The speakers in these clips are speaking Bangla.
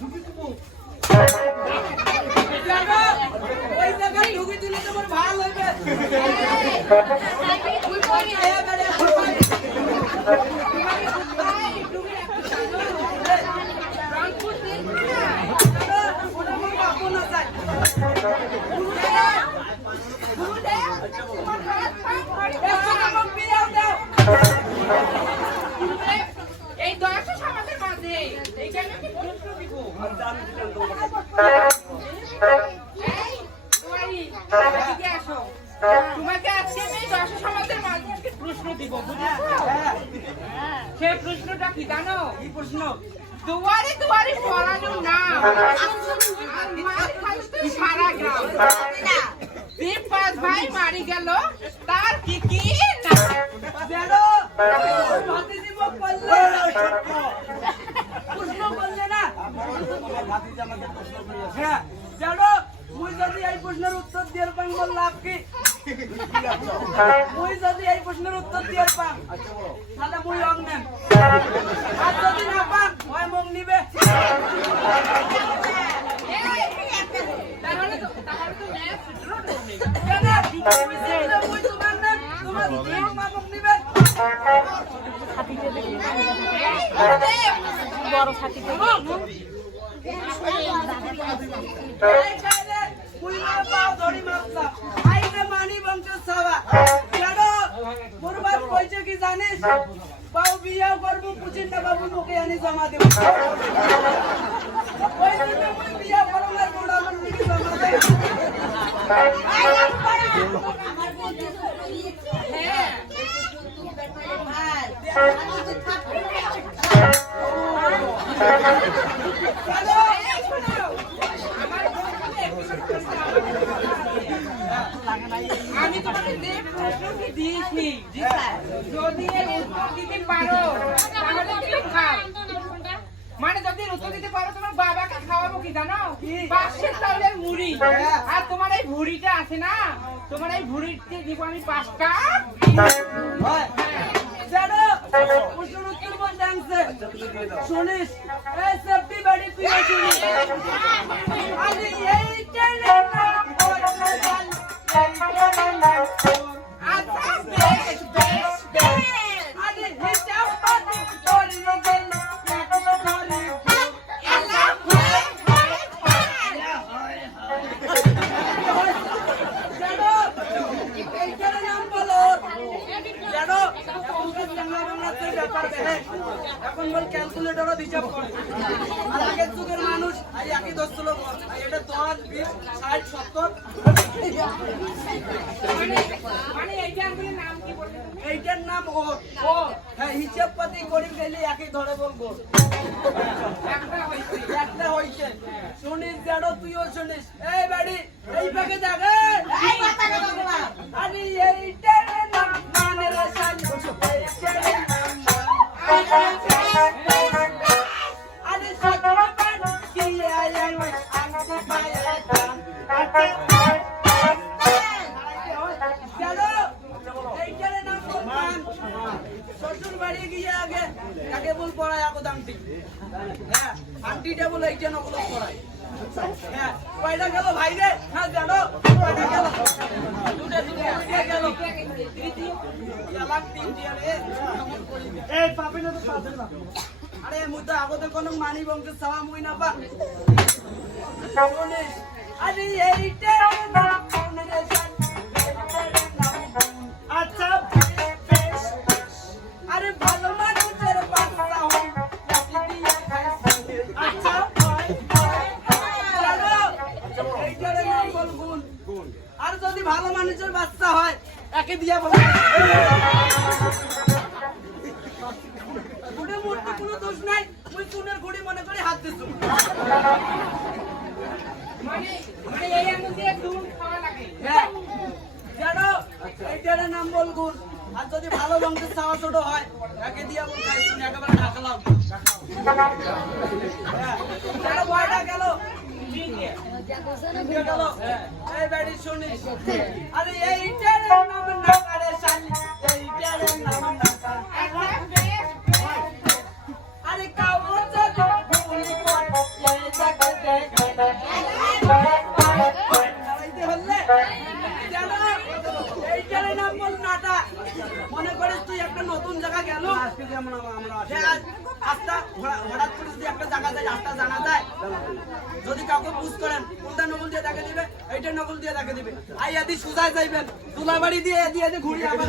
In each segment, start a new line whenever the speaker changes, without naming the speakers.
ঢুকি দেবো।
Gracias. প্রশ্ন, দুয়ারে দুয়ারে পড়ানো না। সারা গ্রাম পাঁচ ভাই মারি গেল, তার কি কি না?
প্রশ্ন বললে না। হ্যাঁ বেড়ো মুই যদি এই প্রশ্নের উত্তর দিয়ে পাং বল লাভ কি? মুই যদি এই প্রশ্নের উত্তর দিয়ে পাং
আচ্ছা
তাহলে মুই অং নেন আর যদি না পাং ওই মং নিবে
তাহলে তো তাহলে তো ম্যাচ ড্র নেই
কেন মুই দিলে মুই তোমার নেন তোমার মং মা মং নিবে এই চাইলে মুই না পাও ধরি মাপলাম আইলে মানি বংশের সাবা বেড়ো মোর কইছে কি জানিস? পাও বিয়া করব পুচিন না বাবু মুখে আনি জমা দেব ওই জন্য মুই বিয়া করব না গোড়া আমার মুখে জমা দেব
আমার বন্ধু
হ্যাঁ
ভাই
বেড়ো
এই শোনো, আমার বন্ধুকে একটু আমি তোমাকে যে প্রশ্নটি দিয়েছি যদি এর উত্তর দিতে পারো তাহলে তুমি খাও মানে যদি উত্তর দিতে পারো, তোমার বাবাকে খাওয়াবো কি জানো? পাঁচশো চাউলের মুড়ি। আর তোমার এই ভুড়িটা আছে না? তোমার এই ভুড়িতে দিব আমি পাঁচটা।
শুনিস?
আচ্ছা বিশ
ষাট সত্তর এইটার নাম ও।
ও
হ্যাঁ হিসেব পাতি করি গেলে একই ধরে বলব।
একটা হয়েছে
শুনিস যেন তুইও শুনিস। এই বাড়ি এই পাকে যাবে আরে গিয়ে আগে বল পড়ায় আগো দামটি হ্যাঁ আন্টিটা বলে এইটা নকল পড়ায়। হ্যাঁ কয়টা গেল ভাই রে না জানো? কয়টা গেল। দুটা দুটা দুটা গেল। তিন দিয়া রে।
এই পাপি না তো পাবে না।
আরে মুই তো আগতে কোনো মানি বংশের সাবা মুই না পা। আরে এইটা ভালো মানুষের বাচ্চা
হয়
একে দিয়া বলে। গুড়ে মূর্তি কোনো দোষ নাই মুই চুনের গুড়ি মনে করে হাত
মানে মানে এই আঙুল দিয়ে দুধ খাওয়া লাগে।
হ্যাঁ। জানো এইটারে নাম আর যদি ভালো বংশের চাওয়া ছোট হয় একে দিয়া বল খাইছু একেবারে হ্যাঁ জানো ভয়টা গেল দিয়ে গেল এই বাড়ি শুনিস মনে করিস তুই একটা নতুন জায়গা গেল
আজকে যেমন আমরা
আস্তা হঠাৎ- করে যদি একটা জায়গা যায় রাস্তা জানা যায়, যদি কাউকে পুষ করেন কোনটা নকল দিয়ে তাকে দিবে, এইটা নকল দিয়ে তাকে দিবে। আই আদি সুজায় যাইবেন তুলাবাড়ি দিয়ে দিয়ে দিয়ে ঘুরি আবার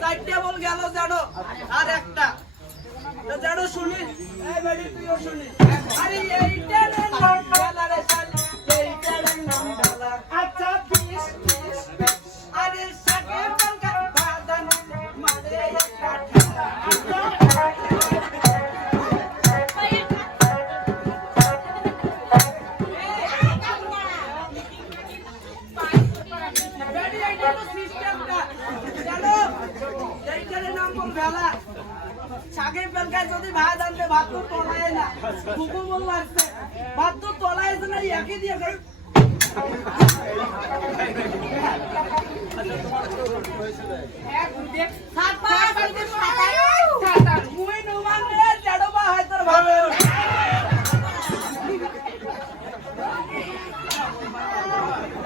চারটে বল গেল জানো আর একটা। জানো শুনি, এই বাড়ি আরে ডালা রে নাম
আচ্ছা
যদি ভাত আনতে ভাত তো তলায় না কুকু বল লাগছে ভাত তো তোলায় না একই দিয়ে
এক দেখ
সাত পাঁচ সাত সাতাশ
মুই নুমান রে জাডবা হয় তোর ভাবে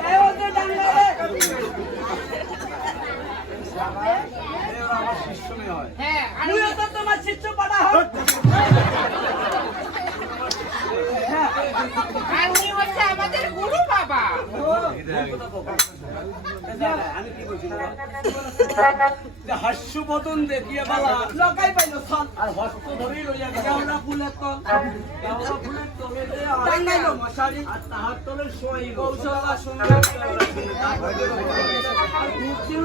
এ ওতে ডাঙ্গা রে
আমার শিষ্য মেয়ে হয়
হ্যাঁ আর
মুইও তো তোমার শিষ্য পাড়া হোক
আর উনি হচ্ছে আমাদের গুরু বাবা।
আমি কি বলছি যে হাস্যপতন দেখিয়ে বালা
লকাই পাইলো সন
আর হস্ত ধরেই লইয়া গেছে।
কেওড়া ফুলের তল।
কেওড়া ফুলের তলে যে
টাঙ্গাইলো। মশারি
আর তাহার তলে শোয়াই
কৌশলা সুন্দর
আর দুধ ছিল